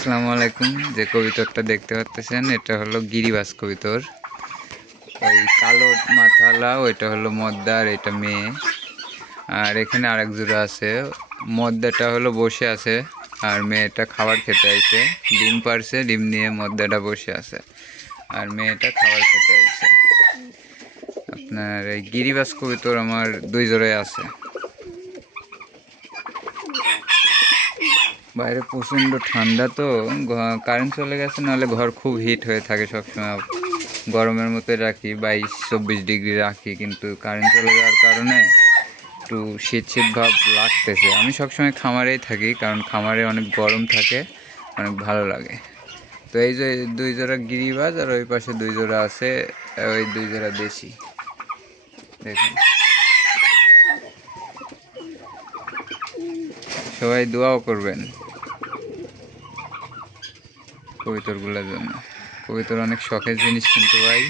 আসসালামু আলাইকুম। যে কবিতরটা দেখতে পাচ্ছেন এটা হলো গিরিবাজ কবিতর। ওই কালো মাথাওয়ালা ওইটা হলো মদ্দা আর এটা মেয়ে। আর এখানে আরেক জোড়া আছে। মদ্দাটা হলো বসে আছে আর মেয়েটা খাবার খেতে আইছে। ডিম পারছে, ডিম নিয়ে মদ্দাটা বসে আছে আর মেয়েটা খাবার খেতে আইছে। আপনার এই গিরিবাজ কবিতর আমার 2 জোড়ায় আছে। বাইরে প্রচণ্ড ঠান্ডা তো, কারেন্ট চলে গেছে, নাহলে ঘর খুব হিট হয়ে থাকে সবসময়। গরমের মতো রাখি 22-24 ডিগ্রি রাখি, কিন্তু কারেন্ট চলে যাওয়ার কারণে একটু শীত শীত ভাব লাগতেছে। আমি সবসময় খামারেই থাকি, কারণ খামারে অনেক গরম থাকে, অনেক ভালো লাগে। তো এই যে 2 জোড়া গিরিবাজ আর ওই পাশে 2 জোড়া আছে, ওই 2 জোড়া দেশি। দেখুন, সবাই দোয়াও করবেন কবিতরগুলোর জন্য। কবিতর অনেক শখের জিনিস কিন্তু ভাই।